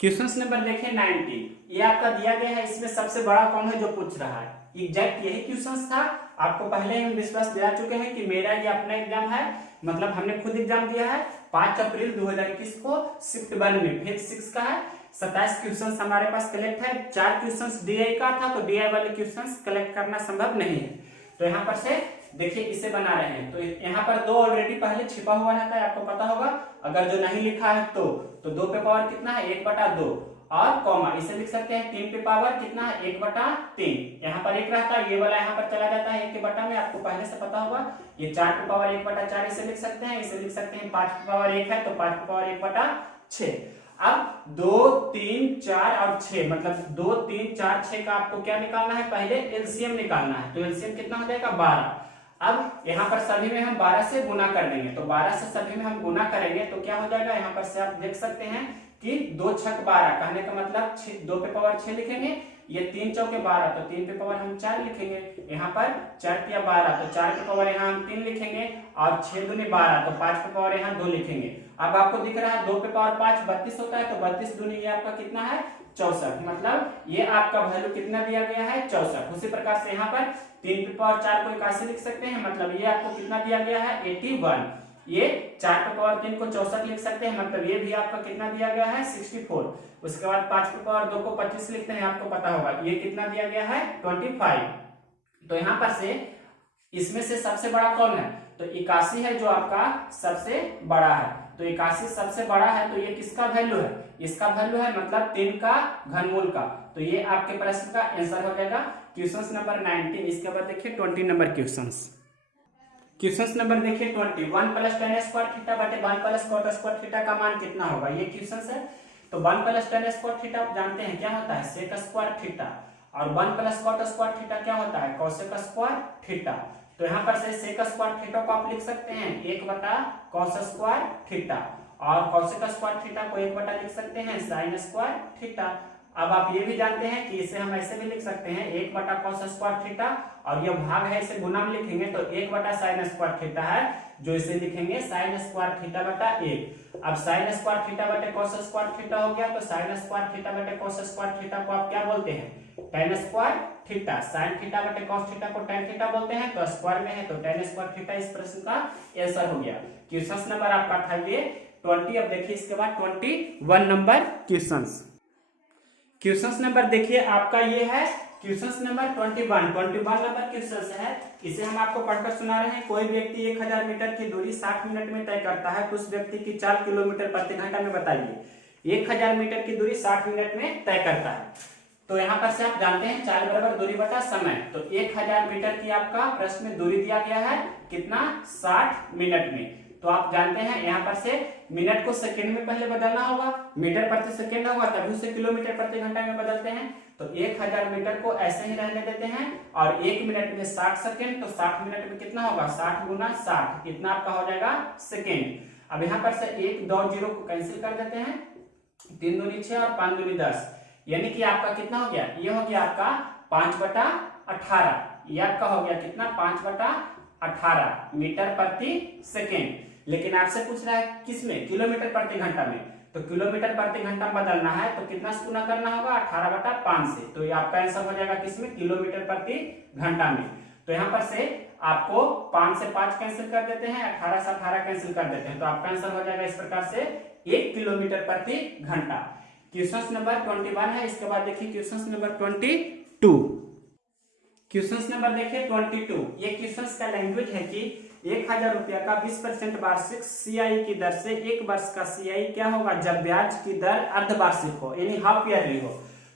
क्वेश्चन नंबर देखिए 19, ये आपका दिया गया है, इसमें सबसे बड़ा कौन है जो पूछ रहा है। एग्जैक्ट यही क्वेश्चन था, आपको पहले हम विश्वास दिला चुके हैं कि मेरा ये अपना एग्जाम है, मतलब हमने खुद एग्जाम दिया है 5 अप्रैल 2021 को शिफ्ट 1 में फेज 6 का है। 27 क्वेश्चन हमारे पास कलेक्ट है, 4 क्वेश्चन डीआई का था, तो डीआई वाले क्वेश्चन कलेक्ट करना संभव नहीं है। तो यहाँ पर से देखिए इसे बना रहे हैं, तो यहाँ पर 2 ऑलरेडी पहले छिपा हुआ रहता है, आपको पता होगा। अगर जो नहीं लिखा है तो 2 पे पावर कितना है 1/2, और कॉमा इसे लिख सकते हैं 3 पे पावर कितना है 1/3। यहाँ पर 1 रहता है, ये वाला यहाँ पर चला जाता है 1 के बटा में, आपको पहले से पता होगा। ये 4 पे पावर 1/4 इसे लिख सकते हैं, इसे लिख सकते हैं 5 पे पावर 1 है तो 5 पे पावर 1/6। अब 2, 3, 4 और 6, मतलब 2, 3, 4, 6 का आपको क्या निकालना है, पहले एलसीएम निकालना है। तो एलसीएम कितना हो जाएगा 12। अब यहाँ पर सभी में हम 12 से गुना कर देंगे, तो 12 से सभी में हम गुना करेंगे तो क्या हो जाएगा, यहाँ पर से आप देख सकते हैं कि 2 छक 12, कहने का मतलब 2 पे पावर 6 लिखेंगे, ये 3 चौके 12, तो 3 पे पावर हम 4 लिखेंगे, यहाँ पर 4 तिया 12, तो 4 पे पावर यहाँ हम 3 लिखेंगे, और 6 दूनी 12, तो 5 पे पावर यहाँ 2 लिखेंगे। अब आपको दिख रहा है 2 पे पावर 5 32 होता है, तो 32 दूनी ये आपका कितना है 64, मतलब ये आपका वैल्यू कितना दिया गया है 64। उसी प्रकार से यहाँ पर 3 पे पावर 4 को 81 लिख सकते हैं, मतलब ये आपको कितना दिया गया है 81। ये 4 पे पावर 3 को 64 लिख सकते हैं, मतलब ये भी आपका कितना दिया गया है 64। उसके बाद 5 पे पावर 2 को 25 लिखते हैं, आपको पता होगा ये कितना दिया गया है 25। तो यहाँ पर से इसमें से सबसे बड़ा कौन है, तो 81 है जो आपका सबसे बड़ा है। तो 81 सबसे बड़ा है, तो ये किसका वैल्यू है, इसका वैल्यू है मतलब 3 का घनमूल का। तो ये आपके प्रश्न का आंसर हो जाएगा क्वेश्चन नंबर 19। इसके बाद देखिए 20 नंबर क्वेश्चन नंबर देखिए 20, 1 + tan स्क्वायर थीटा बटे 1 + cot स्क्वायर थीटा का मान कितना होगा, ये क्वेश्चन है। तो 1 + tan स्क्वायर थीटा आप जानते हैं क्या होता है sec स्क्वायर थीटा, और 1 + cot स्क्वायर थीटा क्या होता है cosec स्क्वायर थीटा। तो यहाँ पर से sec स्क्वायर थीटा को आप लिख सकते हैं 1/cos स्क्वायर थीटा, और cosec स्क्वायर थीटा को 1 लिख सकते हैं sin स्क्वायर थीटा। अब आप ये भी जानते हैं कि इसे हम ऐसे भी लिख सकते हैं 1/cos स्क्वायर थीटा, और ये भाग है इसे गुना में लिखेंगे तो 1/sin स्क्वायर थीटा है, जो इसे लिखेंगे sin स्क्वायर थीटा बटा 1। अब sin स्क्वायर थीटा बटे cos स्क्वायर थीटा हो गया, तो sin स्क्वायर थीटा बटे cos स्क्वायर थीटा को आप क्या बोलते हैं tan square theta. sin theta बटे cos थीटा को tan थीटा बोलते हैं, तो स्क्वायर में है तो tan स्क्वायर थीटा इस प्रश्न का आंसर हो गया। क्वेश्चन नंबर आपका था ये 20। अब देखिए इसके बाद 21 नंबर क्वेश्चन नंबर देखिए आपका ये है क्वेश्चन नंबर 21 नंबर क्वेश्चन है। इसे हम आपको पढ़कर सुना रहे हैं। कोई व्यक्ति 1000 मीटर की दूरी 60 मिनट में तय करता है, तो उस व्यक्ति की 4 किलोमीटर प्रति घंटा में बताइए। 1000 मीटर की दूरी 60 मिनट में तय करता है, तो यहाँ पर से आप जानते हैं 4 बराबर दूरी बटा समय। तो 1000 मीटर की आपका प्रश्न में दूरी दिया गया है कितना 60 मिनट में। तो आप जानते हैं यहाँ पर से मिनट को सेकंड में पहले बदलना होगा, मीटर प्रति सेकंड होगा तभी उसे किलोमीटर प्रति घंटा में बदलते हैं। तो 1000 मीटर को ऐसे ही रहने देते हैं, और 1 मिनट में 60 सेकंड, तो 60 मिनट में कितना होगा 60 गुना 60, इतना आपका हो जाएगा सेकंड। अब यहाँ पर से 1 2 0 को कैंसिल कर देते हैं, 3 दूनी 6 और 5 दूनी 10, यानी कि आपका कितना हो गया, ये हो गया आपका 5/18। ये आपका हो गया कितना 5/18 मीटर प्रति सेकेंड। लेकिन आपसे पूछ रहा है किसमें, किलोमीटर प्रति घंटा में। तो किलोमीटर प्रति घंटा बदलना है तो कितना से गुना करना होगा 18/5 से। तो ये आपका आंसर हो जाएगा किसमें, किलोमीटर प्रति घंटा में। तो यहाँ पर से आपको 5 से 5 कैंसिल कर देते हैं, 18 से 18 कैंसिल कर देते हैं, तो आपका आंसर हो जाएगा इस प्रकार से 1 किलोमीटर प्रति घंटा। क्वेश्चन नंबर 21 है। इसके बाद देखिए क्वेश्चन नंबर 22। क्वेश्चन नंबर देखिए 22। ये क्वेश्चन का लैंग्वेज है कि 1000 रुपया का 20% वार्षिक CI की दर से 1 वर्ष का CI क्या होगा जब ब्याज की दर अर्धवार्षिक हो, यानी हाफ ईयरली हो।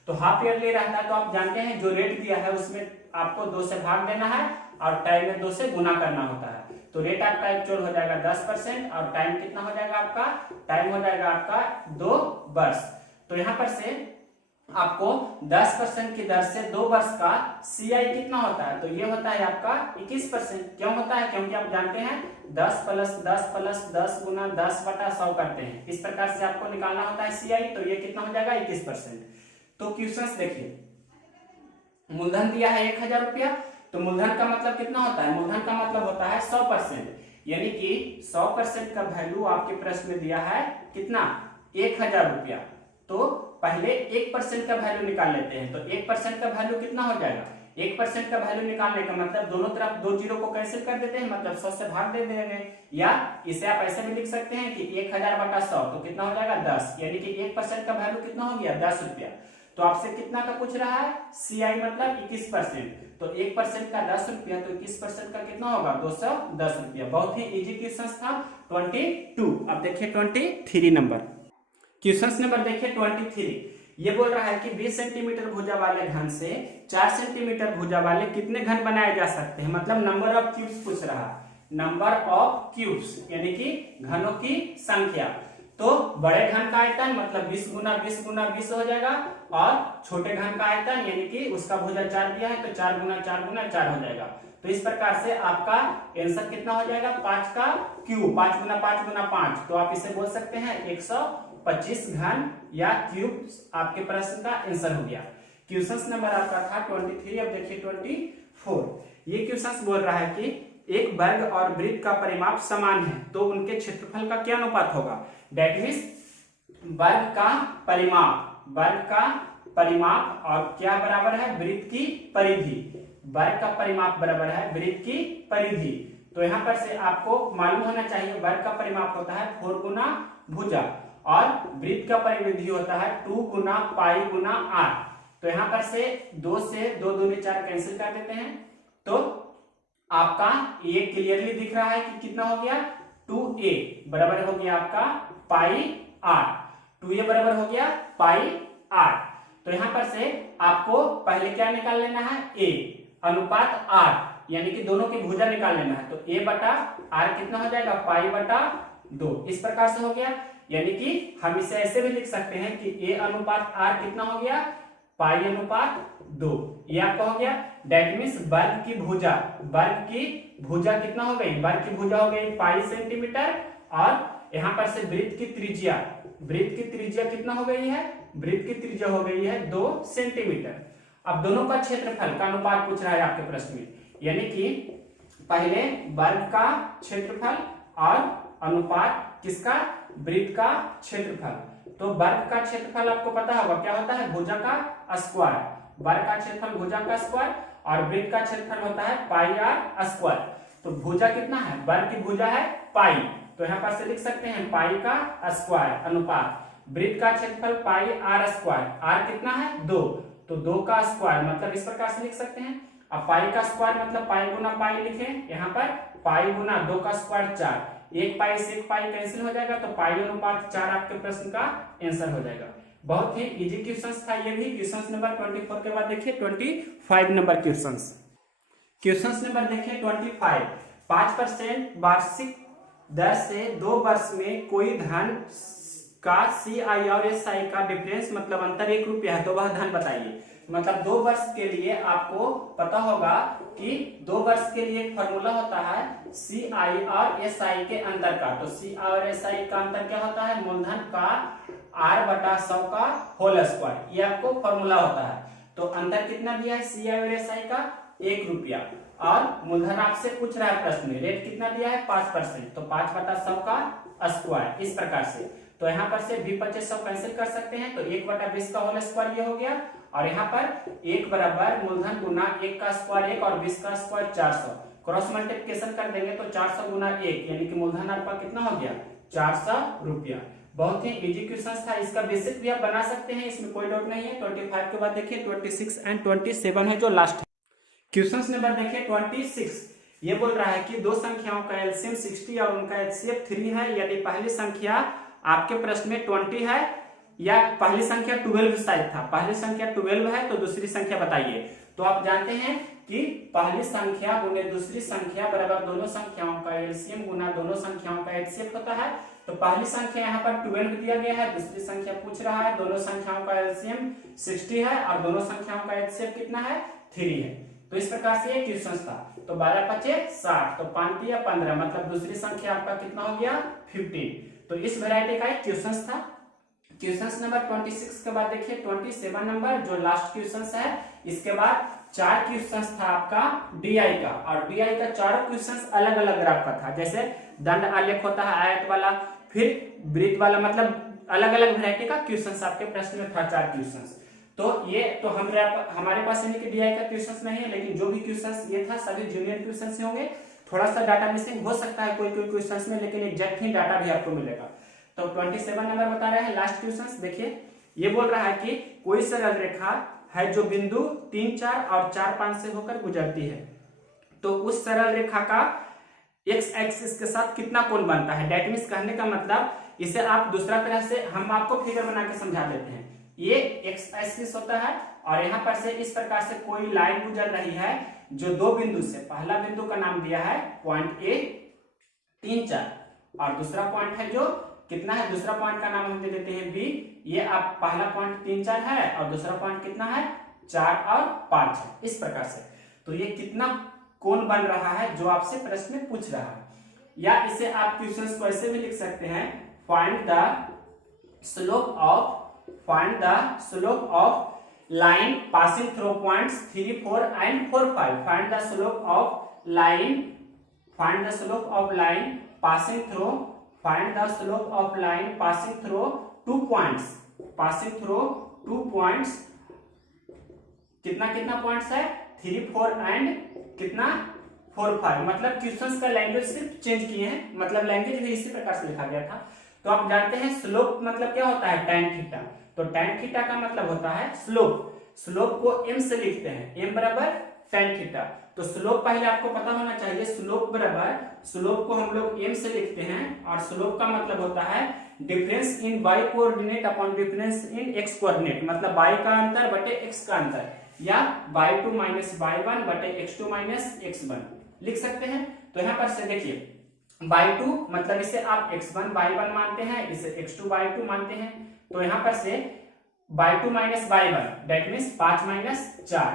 तो हाफ ईयरली रहता है तो आप जानते हैं जो रेट दिया है उसमें आपको 2 से भाग देना है और टाइम में 2 से गुना करना होता है। तो रेट आपका एक्चुअल हो जाएगा 10% और टाइम कितना हो जाएगा आपका, टाइम हो जाएगा आपका 2 वर्ष। तो यहाँ पर से आपको 10% की दर से 2 वर्ष का CI कितना होता है, तो ये होता है आपका 21%। क्यों होता है, क्योंकि आप जानते हैं 10 + 10 + 10 गुना 10/100 करते हैं, इस प्रकार से आपको निकालना होता है CI। तो ये कितना हो जाएगा 21%। तो क्वेश्चन देखिए, मूलधन दिया है 1000 रुपया, तो मूलधन का मतलब कितना होता है, मूलधन का मतलब होता है 100%, यानी कि 100% का वैल्यू आपके प्रश्न में दिया है कितना 1000 रुपया। तो पहले 1% का वैल्यू निकाल लेते हैं। तो 1% का वैल्यू कितना हो जाएगा, 1% का वैल्यू निकालने का मतलब दोनों तरफ 2 जीरो को कैंसिल कर देते हैं, मतलब 100 से भाग दे देंगे। या इसे आप ऐसे भी लिख सकते हैं कि 1000 बटा 100, तो कितना हो जाएगा 10, यानी कि 1% का वैल्यू कितना हो गया 10 रुपया। तो आपसे कितना का पूछ रहा है, CI मतलब 21%, तो 1% का 10 रुपया, तो 21% का कितना होगा 210 रुपया। बहुत ही इजी क्वेश्चन था 22। अब देखिए 23 नंबर क्वेश्चन नंबर देखिए 23। ये बोल रहा है कि 20 सेंटीमीटर भुजा वाले घन से 4 सेंटीमीटर भुजा वाले कितने घन बनाए जा सकते हैं, मतलब नंबर ऑफ क्यूब्स पूछ रहा है, नंबर ऑफ क्यूब्स यानी कि घनों की संख्या। तो बड़े घन का आयतन मतलब 20 गुना 20 गुना 20 हो जाएगा, और छोटे घन का आयतन यानी कि उसका भुजा 4 दिया है तो 4 गुना 4 गुना 4 हो जाएगा। तो इस प्रकार से आपका आंसर कितना हो जाएगा 5 का क्यूब, 5 गुना 5 गुना 5, तो आप इसे बोल सकते हैं 125 घन या क्यूब आपके प्रश्न का आंसर हो गया। क्वेश्चन नंबर आपका था 23। अब देखिए 24। ये क्वेश्चन बोल रहा है कि एक वर्ग और वृत्त का परिमाप समान है तो उनके क्षेत्रफल का क्या अनुपात होगा। दैट मीन्स वर्ग का परिमाप और क्या बराबर है, वृत्त की परिधि। वर्ग का परिमाप बराबर है वृत्त की परिधि। तो यहाँ पर से आपको मालूम होना चाहिए वर्ग का परिमाप होता है 4 गुना भुजा, और वृत्त का परिधि होता है 2 गुना पाई गुना r। तो यहाँ पर से 2 से 2 दूनी 4 कैंसिल कर देते हैं, तो आपका ये क्लियरली दिख रहा है कि कितना हो गया 2a बराबर हो गया आपका पाई r, 2a बराबर हो गया पाई r। तो यहाँ पर से आपको पहले क्या निकाल लेना है, a अनुपात r, यानी कि दोनों की भुजा निकाल लेना है। तो a बटा r कितना हो जाएगा पाई बटा 2, इस प्रकार से हो गया। यानी कि हम इसे ऐसे भी लिख सकते हैं कि a अनुपात r कितना हो गया पाई अनुपात 2, ये आपका हो गया। दैट मीन्स वर्ग की भुजा कितना हो गई, वर्ग की भुजा हो गई पाई सेंटीमीटर, और यहाँ पर से वृत्त की त्रिज्या कितना हो गई है, वृत्त की त्रिज्या हो गई है 2 सेंटीमीटर। अब दोनों का क्षेत्रफल का अनुपात पूछ रहा है आपके प्रश्न में, यानी कि पहले वर्ग का क्षेत्रफल और अनुपात किसका, वृत्त का क्षेत्रफल। तो वर्ग का क्षेत्रफल आपको पता होगा क्या होता है, भुजा का स्क्वायर। वर्ग का क्षेत्रफल भुजा का स्क्वायर, और वृत्त का क्षेत्रफल होता है पाई r स्क्वायर। तो भुजा कितना है, वर्ग की भुजा है पाई, तो यहाँ पर से लिख सकते हैं पाई का स्क्वायर अनुपात वृत्त का क्षेत्रफल पाई r स्क्वायर, r कितना है 2, तो 2 का स्क्वायर, मतलब इस प्रकार से लिख सकते हैं। अब पाई का स्क्वायर मतलब पाई गुना पाई लिखें, यहाँ पर पाई गुना 2 का स्क्वायर 4, एक पाई से एक पाई कैंसिल हो जाएगा, तो पाई अनुपात 4 आपके प्रश्न का आंसर हो जाएगा। बहुत ही इजी क्वेश्चन था ये भी। क्वेश्चन नंबर 24 के बाद देखिए 25 नंबर क्वेश्चन नंबर देखिए 25। 5% वार्षिक दर से 2 वर्ष में कोई धन का CI और SI का डिफरेंस मतलब अंतर 1 रुपया है, तो वह धन बताइए। मतलब 2 वर्ष के लिए आपको पता होगा कि 2 वर्ष के लिए एक फॉर्मूला होता है CI और SI के अंतर का। तो CI और SI का अंतर क्या होता है, मूलधन का r बटा 100 का होल स्क्वायर, ये आपको फॉर्मूला होता है। तो अंतर कितना दिया है CI और SI का 1 रुपया, और मूलधन आपसे पूछ रहा है प्रश्न में, रेट कितना दिया है 5%, तो 5 बटा 100 का स्क्वायर, इस प्रकार से। तो यहाँ पर से 20-25 कैंसिल कर सकते हैं, तो 1 बटा 20 का होल स्क्वायर ये हो गया, और यहाँ पर 1 बराबर मूलधन गुना 1 का स्क्वायर 1 और 20 का स्क्वायर 400, क्रॉस मल्टीप्लिकेशन कर देंगे तो 400 गुना 1, यानी कि मूलधन आपका कितना हो गया 400 रुपया। बहुत ही इजी क्वेश्चन था, इसका बेसिक भी आप बना सकते हैं, इसमें कोई डाउट नहीं है। 25 के बाद देखिए 26 एंड 27 है जो लास्ट है। क्वेश्चन नंबर देखिए 26। ये बोल रहा है कि 2 संख्याओं का एलसीएम 60 और उनका एचसीएफ 3 है, यदि पहली संख्या आपके प्रश्न में 20 है या पहली संख्या 12 शायद था, पहली संख्या 12 है तो दूसरी संख्या बताइए। तो आप जानते हैं कि पहली संख्या गुने दूसरी संख्या बराबर दोनों संख्याओं का एलसीएम गुना दोनों संख्याओं का एचसीएफ होता है। तो पहली संख्या यहाँ पर 12 दिया गया है, दूसरी संख्या पूछ रहा है दोनों संख्याओं का एलसीएम 60 है और दोनों संख्याओं का एचसीएफ कितना है 3 है। तो इस प्रकार से ये क्वेश्चन था। तो 12×5 = 60, तो 5 या 15 मतलब दूसरी संख्या आपका कितना हो गया 15। तो इस वैरायटी का एक क्वेश्चन था। क्वेश्चन नंबर 26 के बाद देखिए 27 नंबर जो लास्ट क्वेश्चन है। इसके बाद 4 क्वेश्चन था आपका डीआई का, और डीआई का 4 क्वेश्चन अलग अलग ग्राफ का था। जैसे दंड आलेख होता है आयत वाला, फिर वृत्त वाला मतलब अलग अलग वैरायटी का क्वेश्चंस आपके प्रश्न में था, 4 क्वेश्चंस। तो ये तो हमारे पास यानी कि डीआई का क्वेश्चंस नहीं है, लेकिन जो भी क्वेश्चंस ये था सभी जूनियर क्वेश्चंस ही होंगे। थोड़ा सा डाटा मिसिंग हो सकता है कोई कोई क्वेश्चंस में, लेकिन एग्जैक्ट ही डाटा भी आपको मिलेगा। तो 27 नंबर बता रहा है लास्ट क्वेश्चंस। देखिए ये बोल रहा है कि कोई सरल रेखा है जो बिंदु 3, 4 और 4, 5 से होकर गुजरती है, तो उस सरल रेखा का एक्स एक्सिस के साथ कितना कोण बनता है। डेट मींस कहने का मतलब, इसे आप दूसरा तरह से हम आपको फिगर बना के समझा देते हैं। ये एक्स एक्सिस होता है और यहाँ पर से इस प्रकार से कोई लाइन गुजर रही है जो दो बिंदु से, पहला बिंदु का नाम दिया है पॉइंट ए 3, 4 और दूसरा पॉइंट है जो कितना है, दूसरा पॉइंट का नाम हम दे देते हैं बी। ये आप पहला पॉइंट 3, 4 है और दूसरा पॉइंट कितना है 4 और 5 है, इस प्रकार से। तो ये कितना कोण बन रहा है जो आपसे प्रश्न में पूछ रहा है। या इसे आप क्वेश्चंस को ऐसे भी लिख सकते हैं, find the slope of line passing through points 3, 4 and 4, 5. Find the slope of line passing through 2 points. कितना पॉइंट्स है 3, 4 एंड कितना 4, 5। मतलब क्वेश्चंस का लैंग्वेज सिर्फ चेंज किए हैं, मतलब लैंग्वेज भी इसी प्रकार से लिखा गया था। तो आप जानते हैं स्लोप मतलब क्या होता है, tan थीटा। तो tan थीटा का मतलब होता है स्लोप को m से लिखते हैं, m बराबर tan थीटा। तो स्लोप पहले आपको पता होना चाहिए, स्लोप को हम लोग m से लिखते हैं और स्लोप का मतलब होता है difference in y coordinate upon difference in x coordinate, मतलब y का अंतर बटे x का अंतर, या y2 माइनस y1 बटे x2 माइनस x1 लिख सकते हैं। तो यहाँ पर से देखिए y2 मतलब इसे आप x1 y1 मानते हैं, इसे x2 y2 मानते हैं। तो यहाँ पर से y2 minus y1 that means 5 minus 4,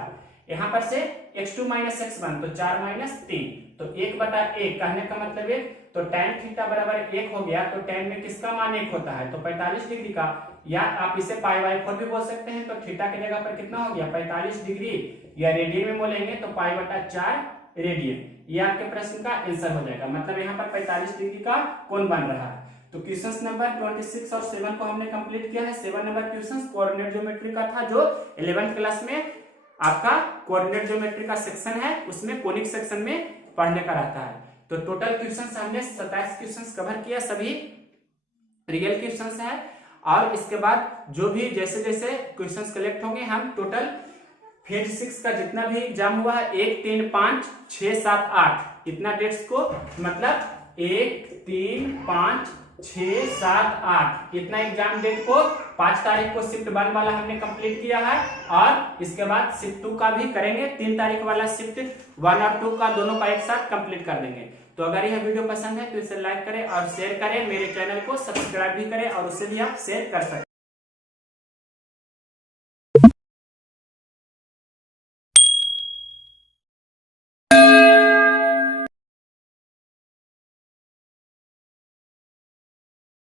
यहाँ पर से x2 माइनस x1 तो 4 माइनस 3, तो 1/1 कहने का मतलब 1। तो tan थीटा बराबर 1 हो गया। तो tan में किसका मान 1 होता है, तो 45 डिग्री का, या आप इसे π/4 भी बोल सकते हैं। तो थीटा की जगह पर कितना हो गया 45 डिग्री, या रेडियन में बोलेंगे तो π/4 रेडियन। ये आपके प्रश्न का आंसर हो जाएगा, मतलब यहाँ पर 45 डिग्री का कोण बन रहा है। तो क्वेश्चन नंबर 26 और 7 को हमने कंप्लीट किया है। 7 नंबर क्वेश्चन कोऑर्डिनेट ज्योमेट्री का था, जो 11th क्लास में आपका कोऑर्डिनेट ज्योमेट्री का सेक्शन है, उसमें कोनिक सेक्शन में पढ़ने का रहता है। तो टोटल क्वेश्चंस हमने 27 क्वेश्चंस कवर किया, सभी रियल क्वेश्चंस है। और इसके बाद जो भी जैसे जैसे क्वेश्चंस कलेक्ट होंगे, हम टोटल फेज 6 का जितना भी एग्जाम हुआ है 1, 3, 5, 6, 7, 8 इतना डेट्स को, मतलब 1, 3, 5, 6, 7, 8 इतना एग्जाम डेट को 5 तारीख को शिफ्ट 1 वाला हमने कंप्लीट किया है, और इसके बाद शिफ्ट 2 का भी करेंगे। 3 तारीख वाला शिफ्ट 1 और 2 का दोनों का एक साथ कंप्लीट कर देंगे। तो अगर यह वीडियो पसंद है तो इसे लाइक करें और शेयर करें, मेरे चैनल को सब्सक्राइब भी करें और उससे भी आप शेयर कर सकते हैं।